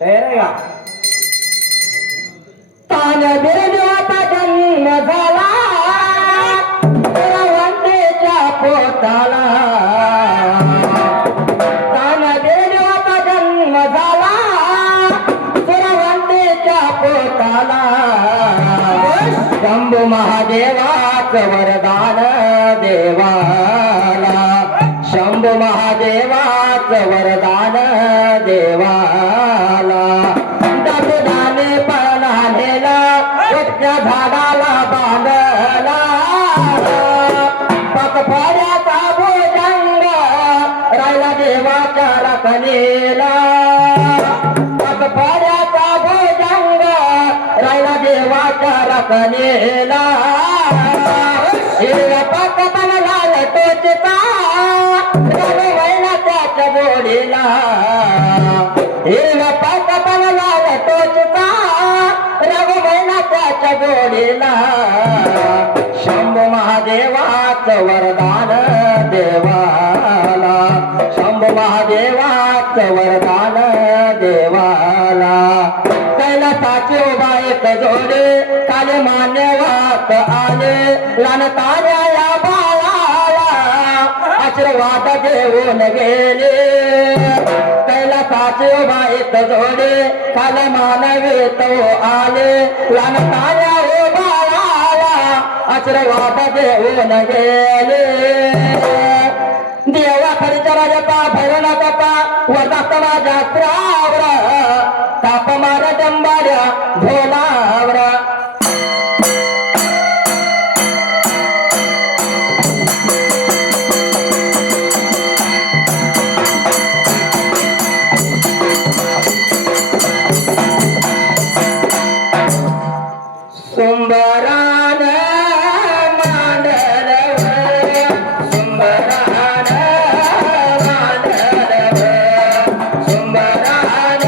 तयार आहे का? तान देवाचा जन्म झाला वंदेच्या पोटाला. तान देवाचा जन्म झाला वंदेच्या पोटाला. शंभू महादेवाचं वरदान देवाला. शंभू महादेवाचं वरदान देवाला. दगडाने पळालेला एकट्या झाडाला बांधला. पकफाड्याचा भुजंग राहिला देवाच्या राखणीला. पकफाड्याचा भुजंग राहिला देवाच्या राखणीला. हिरव्या पाकपण लाल टोचता रघुवैना त्याच्या गोडीला. हिरव्या पाकपण लाल टोचता रघुवैना त्याच्या गोडीला. शंभू महादेवाचं वरदान देवाला. शंभू महादेवाचं वरदान देवाला. कैलासाचे उभा एक जोडे काले मान्यवात आले. लहानताऱ्या या बाळाला आशीर्वाद देऊन गेले. कैलासाचे उभा एक जोडे काले मानवी तो आले. लहानताऱ्या हो बाळाला आशीर्वाद देऊन गेले. देवा खरीच्या राजाचा भैरवना बापा वरदात माझ्या श्रावर. ताप मार जंबाऱ्या भोलावर. सुंदरान मांडलव सुंदरान मांडलव सुंदरान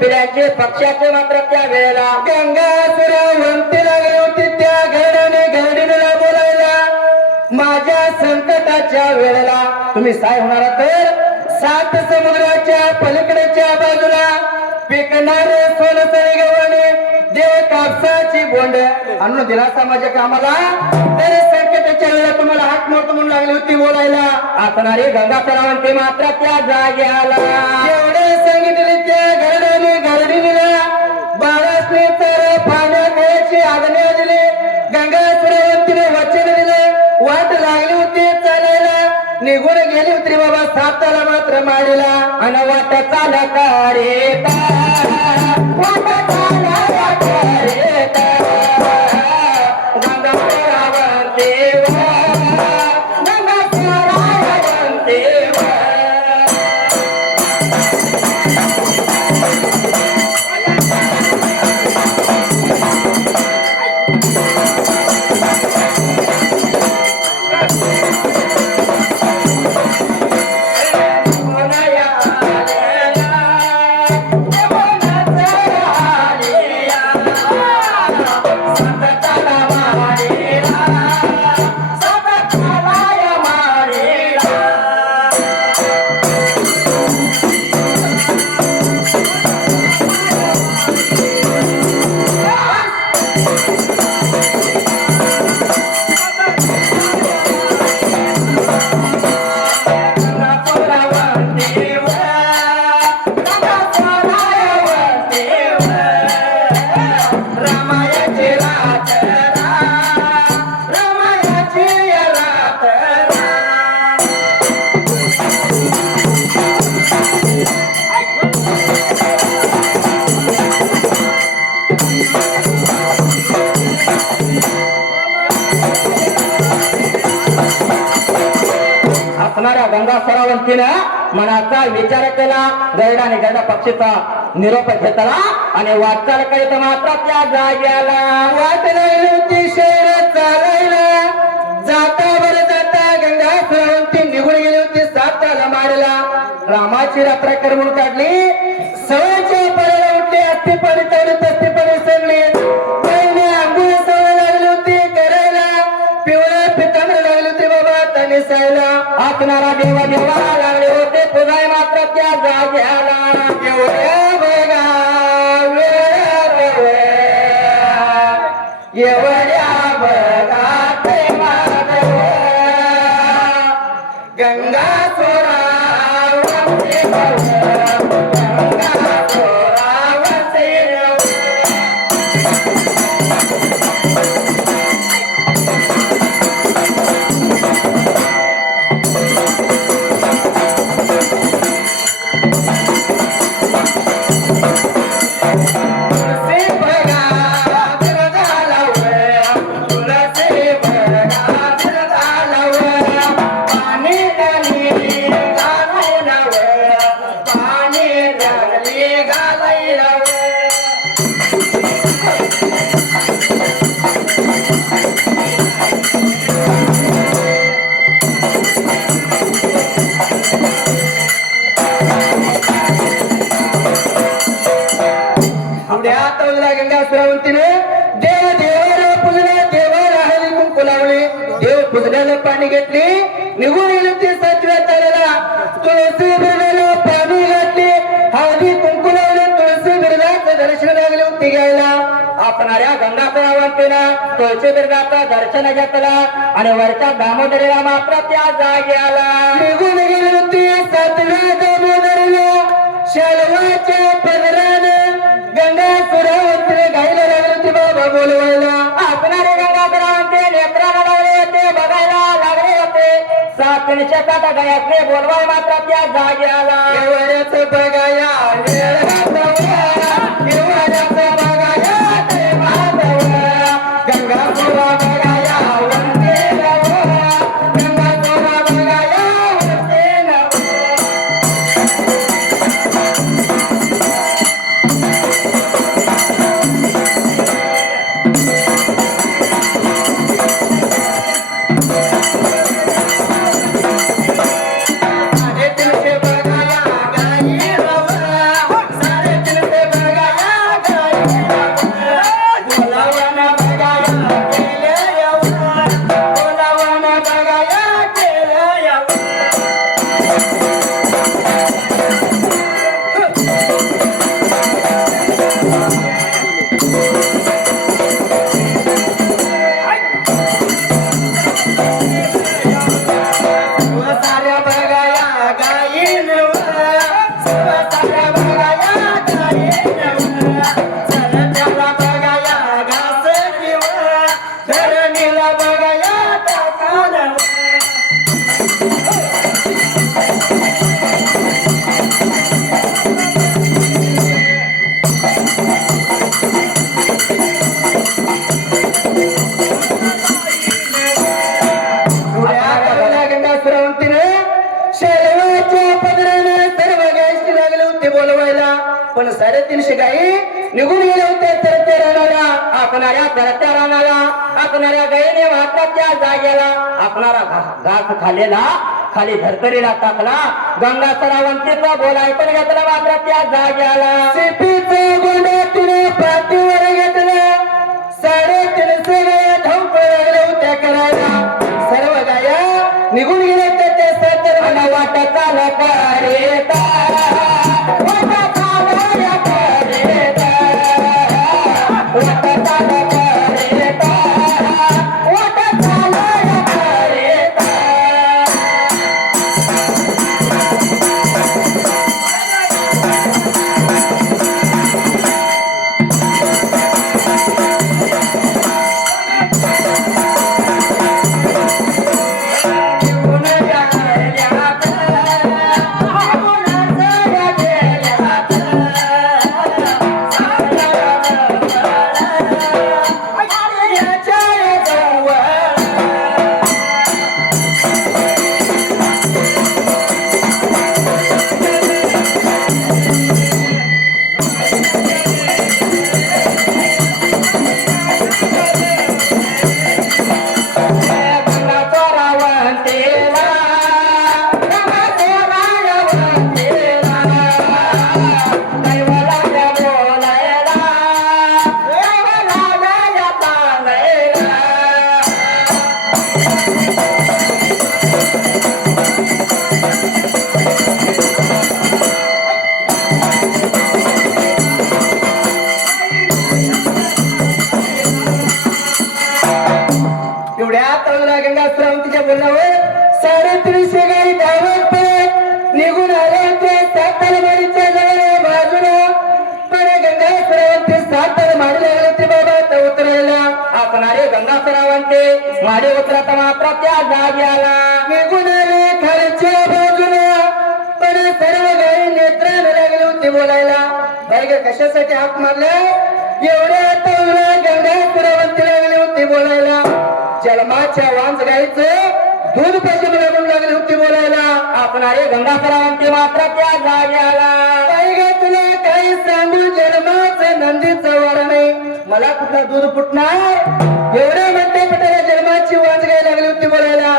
पिढ्याचे पक्षाचे मात्र त्या वेळेला गंगासुरा वंती लागली होती त्या घरड्याने घरडीला बोलायला माझ्या संकटाच्या वेळेला तुम्ही साय होणार तर 7 समुद्राच्या पलीकडेच्या बाजूला पिकणारे सोनसरी गव्हाणे देव कापसाची बोंड आणून दिला माझ्या कामाला तर संकटाच्या वेळेला तुम्हाला हात मोठ म्हणून लागली होती बोलायला असणारी गंगासरावंती ते मात्र त्या जाग्याला एवढे सांगितले त्या घरड्याने घरडीला बाळासने तर पाण्याखायची आज्ञा दिली गंगासरावंतीने वचन दिले वाट लागली होती चालायला निघून गेली होती बाबा साताला मात्र माडीला आणि वाट चाला काढेता वाट चाला काढेता गंगासरावंती असणाऱ्या गंगासरावंतीनं मनाचा विचार केला गरुड आणि गरुड पक्षीचा निरोप घेतला आणि वाटचाल करीत मात्र त्या जाग्याला वाट लागली होती शहर चालायला जाता बरं जाता गंगासरावंती निघून गेली होती साताला माडला रामाची रात्र करमून काढली सवयच्या पराला उठली अस्ती पाणी तेवढी तस्ती पाणी सगळी पहिले आंघोळ सवय लागली होती करायला पिवळ्या पितांबरी लागली होती बाबा त्याने सायला आतणारा देवा देवा लागले होते पुजाय मात्र त्या जाग्याला एवढ्या बघा एवढ्या बघा ते माधव गंगासुरा गंगासुरावंतीने देव देवाला पूजले देवाला हळदी कुंकू लावले देव पूजल्याला पाणी घेतले निघून गेले ते 7व्या तारेला तुळशी बिरण्याला पाणी घातले हळदी कुंकू लावले तुळशी बिरण्याचं दर्शन लागले होते घ्यायला आपणाऱ्या गंगासुरावंतीनं तुळशी बिरण्याचं दर्शन घेतला आणि वरच्या दामोदरीला मात्र त्या जाग्याला निघून गेले होते 7व्या दामोदरीला शालवाच्या पदराने गंगासुरावंतीने गायला लागले होते बाबा बोलवायला आपणारे गंगासुरावंती नेत्राला लागले होते बघायला लागले होते 7 निशाचा गयासने बोलवाय मात्र त्या जाग्याला एवढ्याच बघाया गंगासुरा बघाया वंदे गंगासुरा बघाया वंदे पण 350 गाई निघून गेले होते चरत्या रानाला. आपणाऱ्या चरत्या रानाला आपणाऱ्या गाईने मात्र त्या जागेला आपणारा घास खाल्लेला खाली धरतरीला टाकला. गंगा सरावंतीचा बोल ऐकून घेतला मात्र त्या जाग्याला. शिपीचं गोंडा तिने पाठीवर घेतलं. 350 गाया धावपळ लागल्या होत्या करायला. सर्व गाया निघून गेले त्याच्या सतर मला वाटत आलं करेता वाटत आलं करेता वाटत आलं करेता वाटत आलं करेता. गंगाश्रावंतीच्या बोलण्यावर 350 गाई धावत पळत निघून आले होते सातारमाडीच्या जवळ बाजूला. पण गंगाश्रावंती सातारमाडी लागले होते बाबा तर उतरायला. आपणारे गंगाश्रावंती माडी उतरत मात्र त्या जाग्याला निघून आले खालच्या बाजूला. पण सर्व गाई नेत्राने लागले होते बोलायला. बाई कशासाठी हाक मारला एवढ्या तवला गंगाश्रावंती लागले होते बोलायला. जन्माच्या वांज गाईचं दूध पाहिजे म्हणून लागली होती बोलायला. आपणारे गंगाधरावंती मात्र त्या जाग्याला. काही ग तुला काही सांगू जन्माचं नंदीचं वार नाही मला कुठला दूध फुटणार एवढे म्हणते पटाला जन्माची वांज गाय लागली होती बोलायला.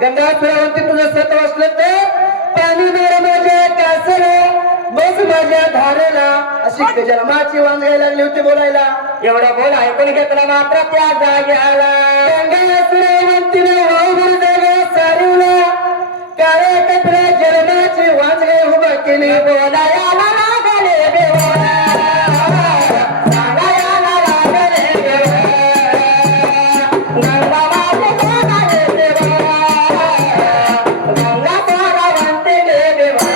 गंगाधरावंती तुझं सत्व असलं तर पाणी मार माझ्या कासला बस माझ्या धारेला अशी जन्माची वांज गाय लागली होती बोलायला. एवढा बोल ऐकून घेतला मात्र त्या जाग्याला. गंगाधरावंतीने वाहून जागा सारवला. काळ्या कपड्या जन्माची वांज गाय उभा केली. बोलायला लागले बेवाला सांगायला लागले गंगा माझे कोणाले देवा गंगा धरावंतीने देवा.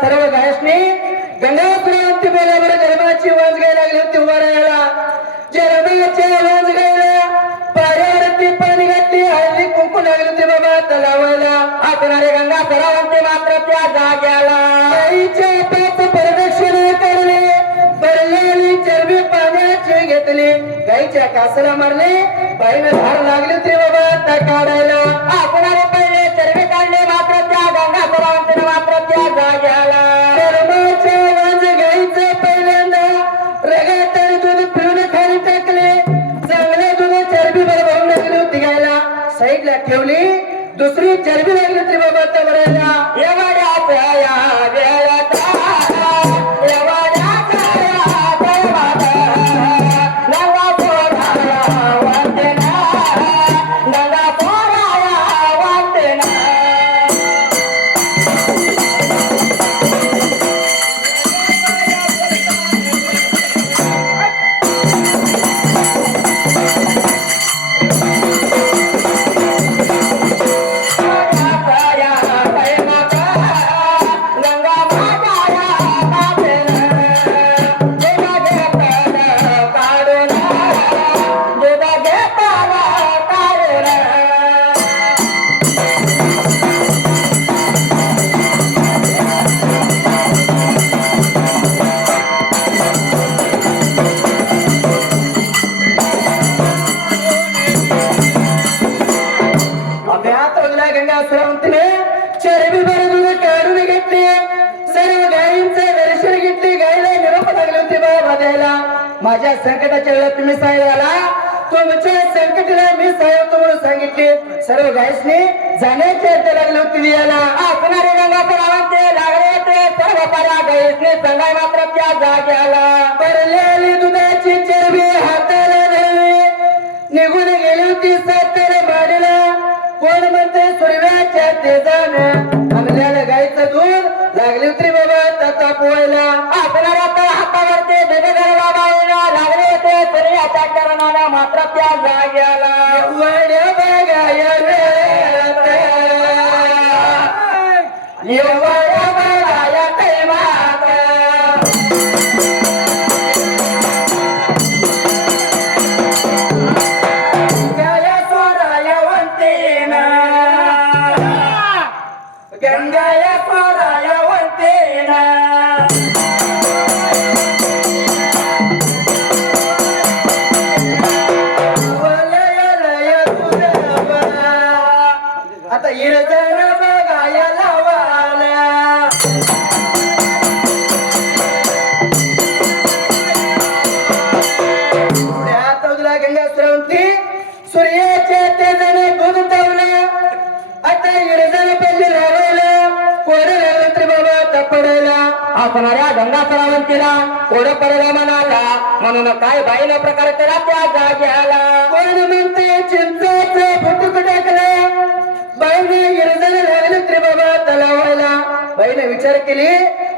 सर्व गायसनी गंगाधरावंती बोलावर जन्माची वांज गाय लागली होती उभा राहायला. जन्माच्या वांज गायला पायावरती पाणी घातली हळदी कुंकू लागली होती बाबा तलावायला. आपणारे गंगाधरावंती मात्र त्या जाग्याला. गाईच्या पाच प्रदक्षिणा करणे बरलेली चरबी पाण्याची घेतली. गाईच्या कासाला मारले बाईने धार लागली होती बाबा त्या काढायला. आपणारे पहिले चरबी काढले मात्र त्या गंगाधरावंतीने मात्र त्या जाग्याला. साईडला ठेवली दुसरी चरबी लागली होती बाबा त्या भरायला एवढ्या या वेळात चरबी भरून काढून घेतली सर्व गायींचे दर्शन घेतली गायला निरोप लागले होते बाबा द्यायला माझ्या संकटाच्या वेळेला तुम्ही साहेबाला तुमच्या संकटाला मी साहेब म्हणून सांगितले सर्व गायसने जाण्याची अर्थ लागली होती द्यायला असणारे गंगापूर आवांचे लागले होते सर्व पाऱ्या गायसने संघाय मात्र त्या जाग्याला भरलेली दुधाची चरबी हाताला धरली निघून गेली होती सातारा माडीला कोण म्हणते सूर्याच्या तेजानं आणलेलं गायचं दूध लागली होती बाबा तता पोहायला आपल्याला तर हातावरती बेबेगाला बाळीला लागले होते सूर्याच्या करणाला मात्र त्या जाग्याला एवढ्या बघाया वेळात एवढ्या बघाया प्रेमात गंगाया सोराया वंतेना आता इरजण बघाया लावाला आता तुला गंगा श्रवंती सूर्याच्या तेजाने दूध तावलं आता इरजण पहिले असणाऱ्या गंगा सरावंतीला कोड पडला म्हणाला म्हणून काय बाईनं प्रकार केला त्या जाग्याला कोण म्हणते चिंचाचं फुटुक टाकलं बाईने इरजण लागले तरी बाबा तलावायला बाईने विचार केली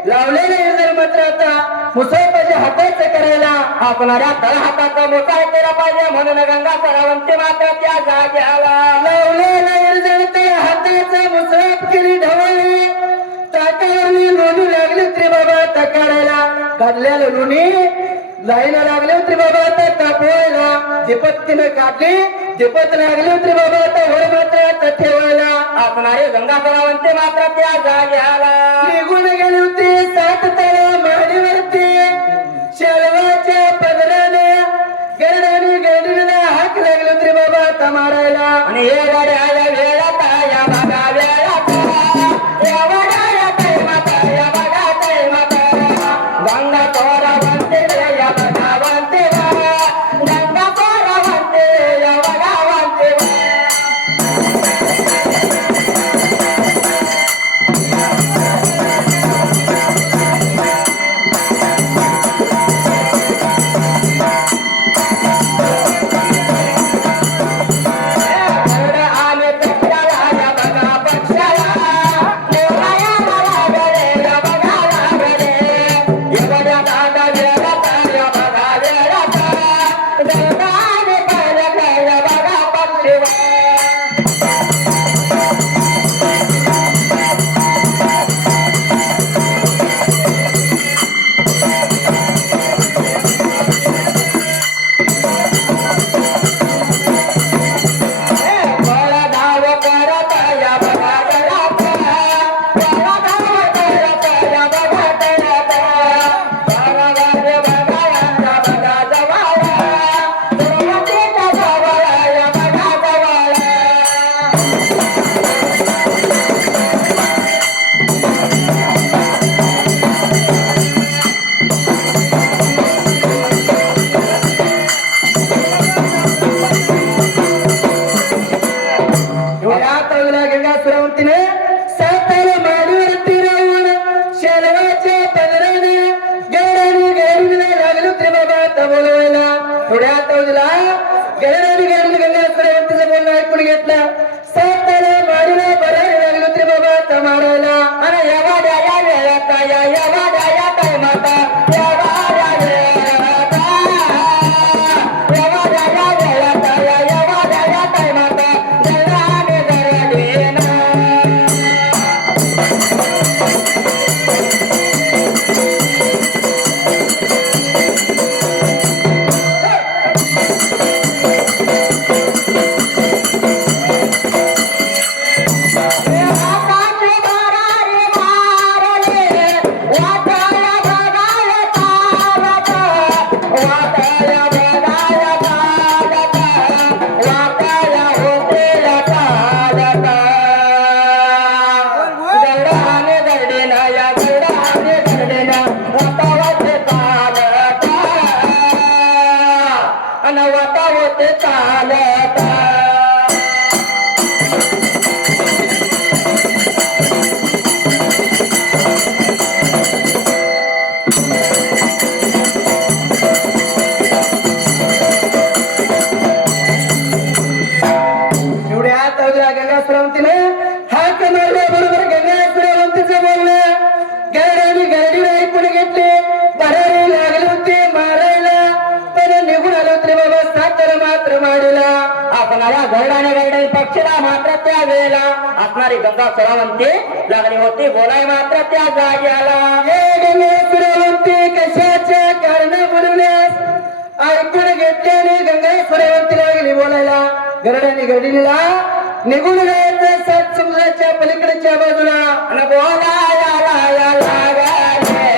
लावलेले इरजण मात्र आता मुसाफाच्या हाताचं करायला असणाऱ्या तळ हाताचा मुसाळ केला पाहिजे म्हणून गंगा सरावंती मात्र त्या जाग्याला लावलेला इरजण तळ हाताचा मुसाफ केली ढवळली ताकावरली लोणी लागली होती बाबा तकारायला काढलेलं लोणी लाईना लागली होती बाबा आता तापवायला दिपत्तीनं काढली दिपत लागली होती बाबा आता होय मात्र ठेवायला असणारे गंगा सरावंती मात्र त्या जाग्याला निघून गेली होती सात तळा माडीवरती शेळवाच्या पदराने गरडाने गरडीला हाक लागली होती बाबा आता मारायला आणि हे गाड्या या वेळात या बाबा वेळात गंगा तोरा वंते या बघा वंते गंगा तोरा वंते या बघा वंते श्रावंतीने साताला माडीवरती राहून शेलवाच्या पदराने गरडाने गरडीला लागलो ते बाबा आता बोलवायला थोड्या तवजला गरडाने गरडी गंगा श्रावंतीचं बोलणं ऐकून घेतलं साताला माडीला बरायला लागलो ते बाबा आता मारायला आणि या वाड्या या वेळाता या वाड्या या काय माता या वाड्या वेळाता या वाड्या या वेळाता या वाड्या या काय माता गरडाने गरडीना हाक मारल्या बरोबर गंगा श्रावंतीचं बोलणं गरडाने गरडीला ऐकून घेतले भरारी लागले होते मारायला पण निघून आले होते बाबा सातारा मात्र माडीला आपणाला गरडाने गरडाने पक्षीला मात्र त्या वेळेला असणारी गंगा श्रावंती लागली होती बोलाय मात्र त्या जाग्याला हे गंगा श्रावंती कशाच्या कारण बोलवल्यास ऐकून घेतल्याने गंगा श्रावंती लागली बोलायला गरडाने गरडीला निघून जायचं सात समुद्राच्या पलीकडच्या बाजूला आणि बोलाया लाया लागले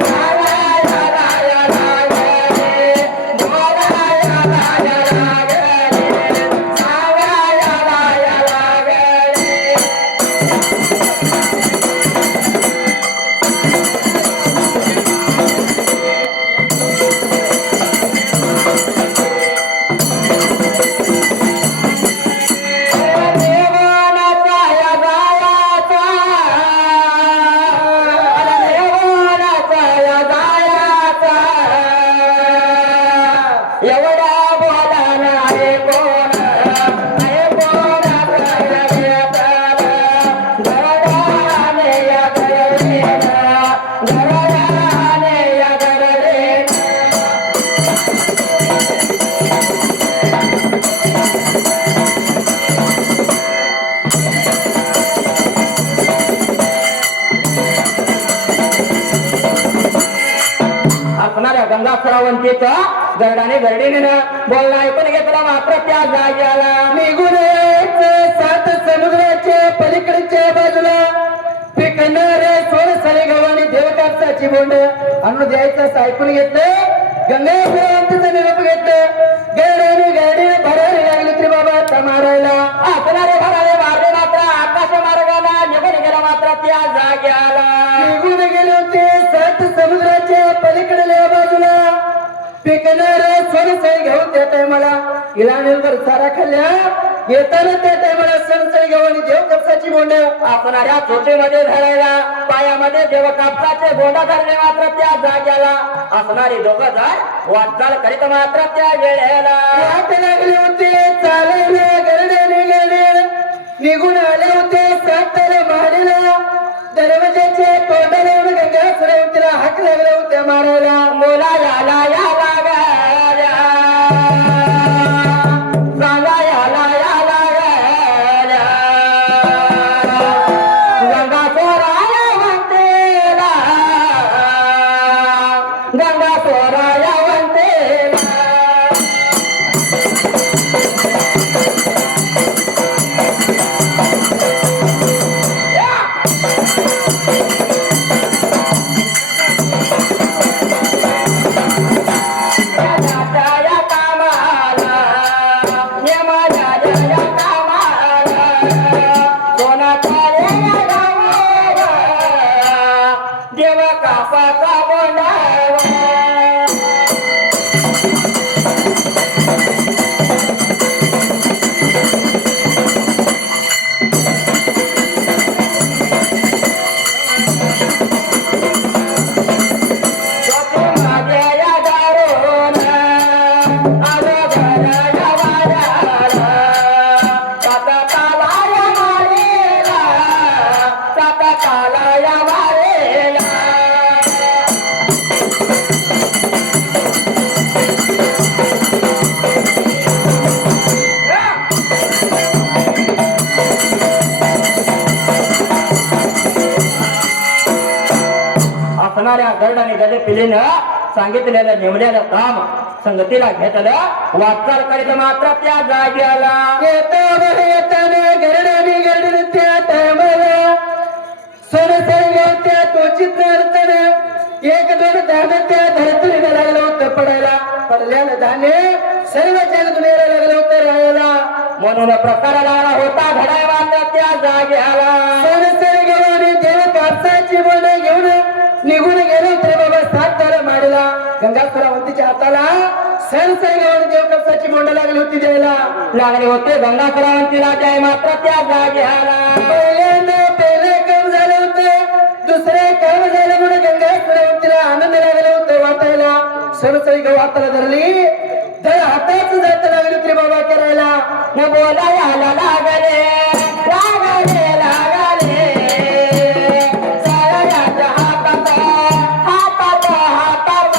बोलाया लाया लागले बोलाया लाया लागले सागाया लाया लागले गंगा श्रावंतीचा गरडाने गरडीने बोलणं ऐकून घेतला मात्र त्या जाग्याला निघून सात समुद्राच्या पलीकडच्या बाजूला पिकणारे सोळसाले गव्हाणी देवकापसाची बोंड आणून द्यायचं ऐकून घेतलं गंगा श्रावंतीचा निरोप घेतलं गरडाने गरडीने भरायला लागले तरी बाबा मारायला असणारे भराले मारले मात्र आकाश मार्गाला निघून गेला मात्र त्या जाग्याला निघून गेले होते सात समुद्राच्या पलीकडल्या बाजूला पिकणार सणसाई घेऊन त्या टायमाला इलानेवर सारा खाल्ल्या येताना त्या टायमाला सणसाई घेऊन देव कापसाची बोंड असणाऱ्या चोचेमध्ये धरायला पायामध्ये देव कापसाचे बोंड धरले मात्र त्या जाग्याला असणारी दोघं जण वाटचाल करीत मात्र त्या वेळेला वाट लागली होती चालायला गरडाने गरडे निघून आले होते सातारा माडीला दरवाजाच्या तोंडाला गंगा श्रावंतीला हाक लागल्या होत्या मारायला मोला याला या मैथिलीनं सांगितलेलं नेमलेलं काम संगतीला घेतलं वाचाल करीत मात्र त्या जाग्याला येताना गरडाने गरडण त्या टायमाला सोनसरी त्या तोचित अडचण एक दोन धान्य त्या धरतीला लागलं होतं पडायला पडल्यानं धान्य सर्व जगदुनियाला लागलं होतं राहायला म्हणून प्रकार लागला होता घडाय मात्र त्या जाग्याला सोनसरी गेल्याने देव कापसाची बोंड घेऊन निघून गेलो तरी बाबा सात तारा मारला गंगासुरावंतीच्या हाताला सरसरी घेऊन देव कापसाची बोंड लागली होती द्यायला लागले होते गंगासुरावंतीला द्याय मात्र त्या जाग्याला पहिल्यांदा पहिले काम झालं होतं दुसरे काम झालं म्हणून गंगासुरावंतीला आनंद लागला होता वाटायला सरसरी घेऊन हाताला धरली तर हाताच जात लागली तरी बाबा करायला न बोलायला लागले लागले लागले साऱ्याच्या हातात हातात हातात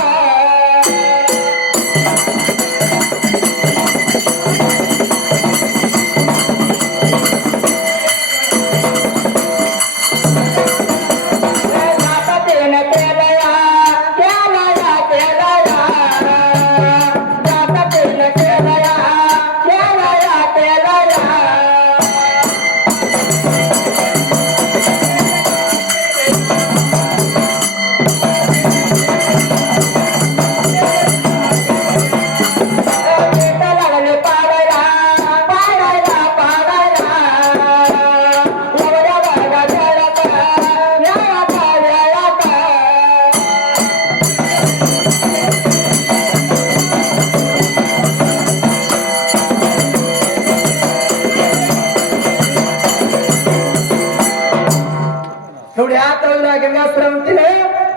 गंगासुरावंतीने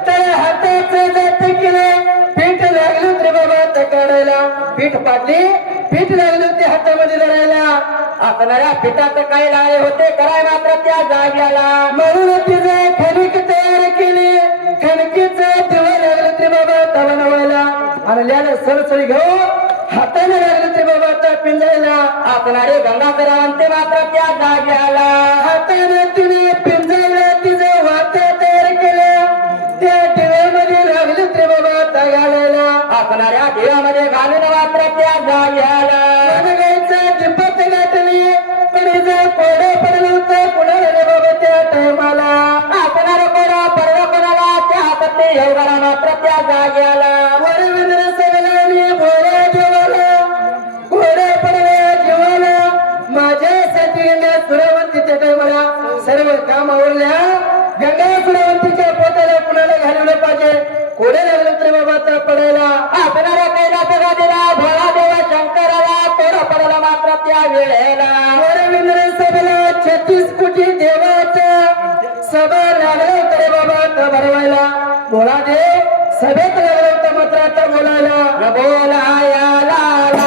त्या हाताचं जात केलं पीठ लागलं तरी बाबा त्या काढायला पीठ पाडली पीठ लागली होती हातामध्ये धरायला असणाऱ्या पिठाचं काही लाळे होते कराय मात्र त्या जाग्याला म्हणून तिचं खणिक तयार केली खणकीचं दिवा लागलं तरी बाबा तवा नवायला आणल्याला सरसरी घेऊन हाताने लागलं तरी बाबा त्या पिंजायला असणारे गंगासुरावंती मात्र त्या जाग्याला हाताने तिने पिंजायला तिचं वाट तयार केलं त्या दिव्यामध्ये लागलं तरी बाबा त्या घालायला असणाऱ्या दिव्यामध्ये घालून मात्र त्या जाग्याला दीपत गाठली पण कोडं पडलं होतं कुणाला रे बाबा त्या टायमाला असणार कोडा परवा कोणाला त्या हातात एवढा मात्र त्या जाग्याला वरविंद्र सगळ्यांनी भोळ्या देवाला घोड्या पडल्या जीवाला माझ्यासाठी गंगासुरावंतीच्या टायमाला सर्व काम आवरल्या गंगासुरावंतीच्या पोटाला कुणाला घालवलं पाहिजे कोडे लागलं तरी बाबा त्या पडायला आपणारा कैलास गादीला भोळा देवा शंकराला कोडा पडायला मात्र त्या वेळेला वरविंद्र सभेला 36 कोटी देवाचा सभा लागला तरी बाबा त्या भरवायला भोळा देव सभेत लागला होता मात्र आता बोलायला बोलायला लागला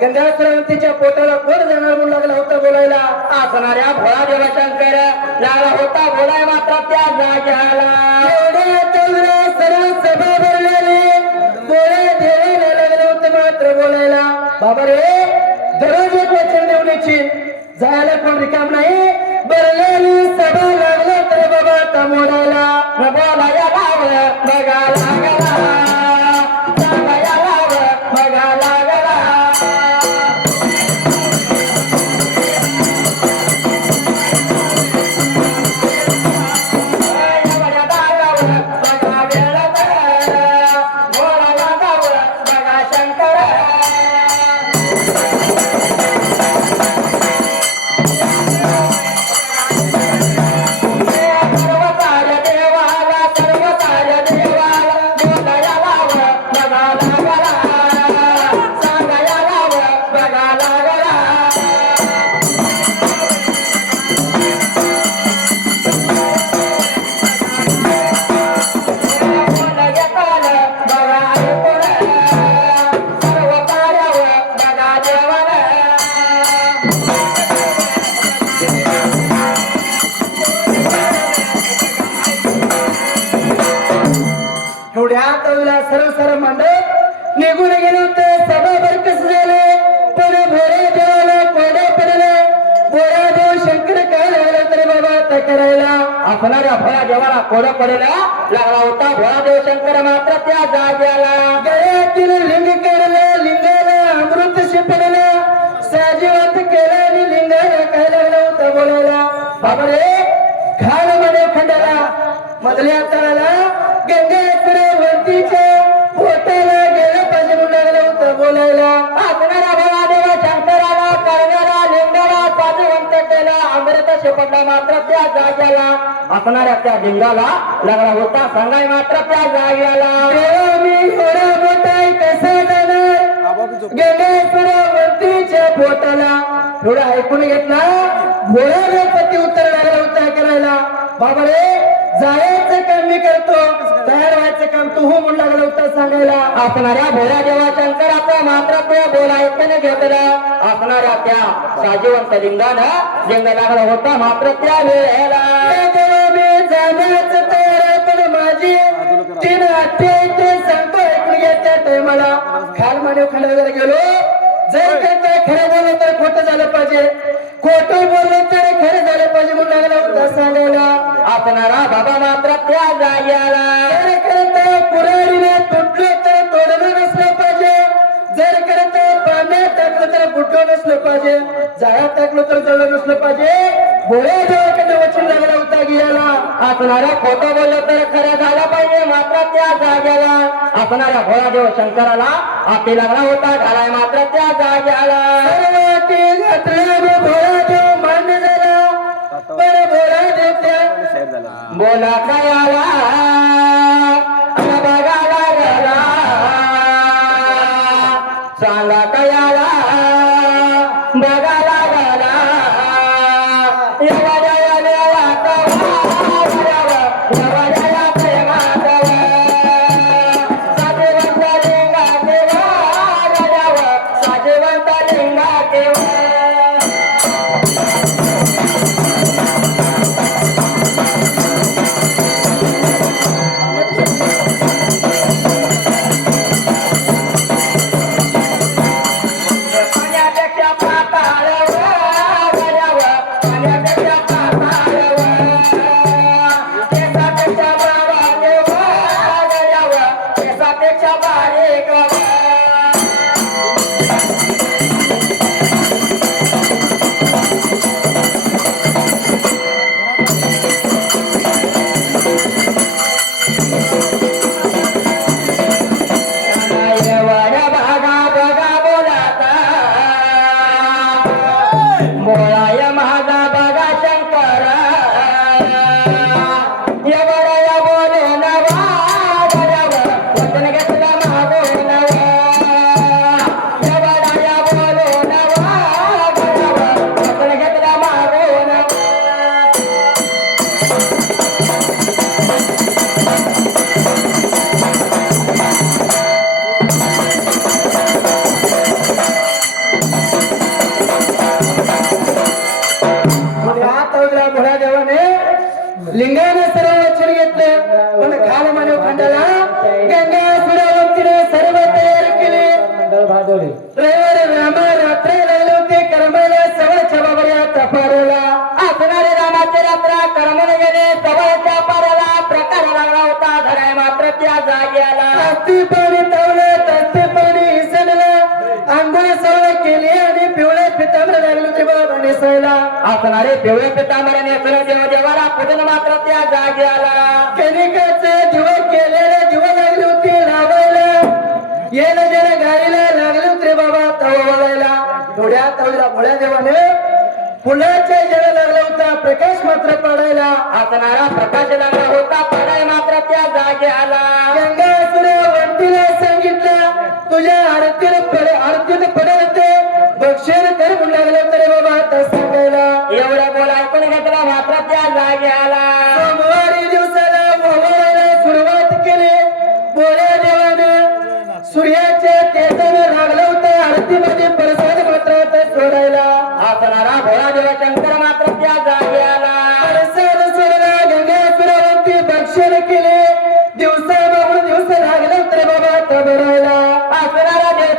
गंगासुरावंतीच्या पोटाला कोण जाणार म्हणून लागला होता बोलायला असणाऱ्या भोळा देवा शंकर लागला होता बोलाय मात्र त्या जाग्याला एवढ्या तेवढ्या सर्व सभा भरलेली बोलाय देवाला लागलं होतं मात्र बोलायला बाबा रे दररोज एक वचन देवण्याची जायला कोण रिकाम नाही भरलेली सभा लागलं तर बाबा आता मोडायला बोलाया लागलं बघा लागला गेलो तर सभाभर कसं झालं पण भोळ्या देवाला कोरडा पडलं भोळा देव शंकर काय लागला तरी बाबा आता करायला असणाऱ्या भोळा देवाला कोरडा पडला लागला होता भोळा देव शंकर मात्र त्या जाग्याला गळ्यातील लिंग काढलं लिंगाला अमृत शिपडलं साजीवंत केला आणि लिंगाला काय लागला होता बोलायला बाबा रे खाल मध्ये खंडाला मधल्या तळाला गंगेश्वर वंतीच्या पोटाला गेलं पाहिजे म्हणून लागलं होतं बोलायला असणारा भोळा देव शंकराला करणारा लिंगाला साजीवंत केला अमृत शिपडला मात्र त्या जाग्याला असणाऱ्या त्या लिंगाला लागला होता सांगाय मात्र त्या जाग्याला मी एवढा मोठा कसा जाणार गंगेश्वर वंतीच्या पोटाला थोडं ऐकून घेतला भोळा गणपती उत्तर लागला होता करायला बाबा रे जायचं काम मी करतो तयार व्हायचं काम तू हो म्हणून लागला होता सांगायला असणाऱ्या भोळ्या देवा शंकराचा मात्र ते बोलायचं घेतलं असणाऱ्या त्या साजीवंत लिंगानं लिंग लागला होता मात्र त्या वेळेला देवा मी जाण्याचं तयार पण माझी तीन आठे ते सांगतो ऐकून घ्या त्या टायमाला खाल मानव खाण्याला गेलो जर काय खरं बोललं तर खोटं झालं पाहिजे खोटं बोललं तर खरं झालं पाहिजे म्हणून लागला होता सांगायला असणारा बाबा मात्र त्या जाग्याला जर करता पुराडीने तुटलं तर तोडलं नसलं पाहिजे जर करता पाण्यात टाकलं तर फुटलं नसलं पाहिजे जाळ्यात टाकलं तर जळलं नसलं पाहिजे भोळ्या देवाकडे वचन लागला होता गियाला असणारा खोटं बोललं तर खरं झालं पाहिजे मात्र त्या जाग्याला असणाऱ्या भोळा देव शंकराला आपली लागला होता घालाय मात्र त्या जाग्याला भोळा देव मान्य झाला पण भोळा देव त्या बोला कयाला बघायला गेला सांगा कयाला बघायला गेला लिंगाने सर्व वचन घेतलं पण खाल मानव खंडाला गंगा सुरावतीने सर्व तयार केले रविवारी रामा रात्र लागले होते करमायला सवळच्या बाबऱ्या तपाराला असणारे रामाचे रात्र करमून गेले सवळच्या पाऱ्याला प्रकार लागला होता धराय मात्र त्या जाग्याला हस्ती पाणी तावलं तस्ते पाणी इसडलं आंघोळ सवळ केली आणि पिवळे पितांबर लागले होते बाबा नेसायला असणारे पिवळे पितांबर नेसलं देवाला पूजन मात्र त्या जाग्याला कनिकाचे दिव केलेले दिव लागले होते लावायला येला ज्याला गाडीला लागले होते बाबा तवा वळायला थोड्या तवला भोळ्या देवाने फुलाच्या ज्याला लागला होता प्रकाश मात्र पडायला असणारा प्रकाश लागला होता पडाय मात्र त्या जाग्याला गंगा वंतीला सांगितलं तुझ्या आरतीत पडेल ते बक्षीर कर म्हणून लागलं तरी बाबा आता सांगायला एवढा बोल ऐकून घेतला मात्र त्या जाग्याला सोमवारी दिवसाला ओवाळायला सुरुवात केली भोळ्या देवाने सूर्याच्या तेजाने लागलं होतं आरतीमध्ये प्रसाद मात्र सोडायला असणारा भोळा देवा शंकर मात्र त्या जाग्याला प्रसाद सोडला गंगापुरावरती बक्षीर केले दिवसा बाबून दिवस लागलं तर बाबा तबरायला असणारा देव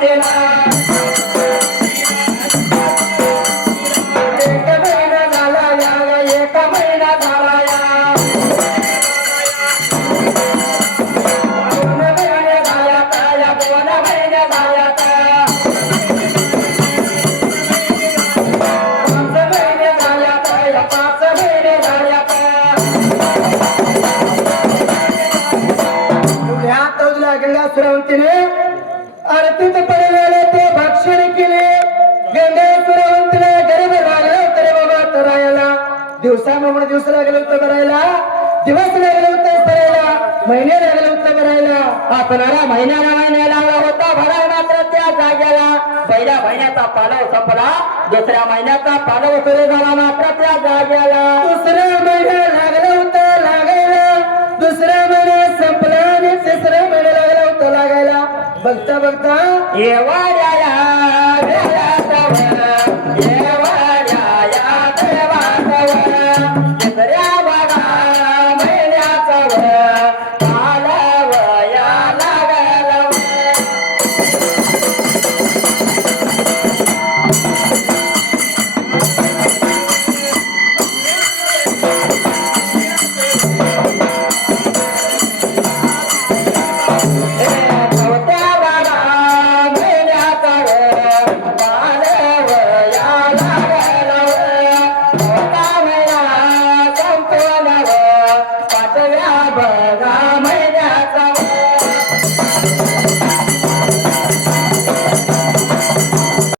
सुरवंतीला एक महिना झाला या एक महिना झाला या दोन महिने झाल्या या दोन महिने झाल्या पाच महिने झाल्या या पाच महिने झाल्या एवढ्या गंगा सुरवंतीने आरतीत पडलेले ते भक्षण केले गंगा सुरवंतीने गरीब लागलं तरी बाबा तरायला दिवसामुळे दिवस लागले होतं करायला दिवस लागले होते करायला महिने लागले होते करायला आपणारा महिन्याला लागला होता भरा मात्र त्या जाग्याला पहिल्या महिन्याचा पालव संपला दुसऱ्या महिन्याचा पालव सुरू झाला मात्र त्या जाग्याला दुसऱ्या महिन्या लागलं होतं लागायला दुसऱ्या महिन्यात संपला आणि तिसऱ्या महिन्या लागला होता लागायला बघता बघता येवाड्या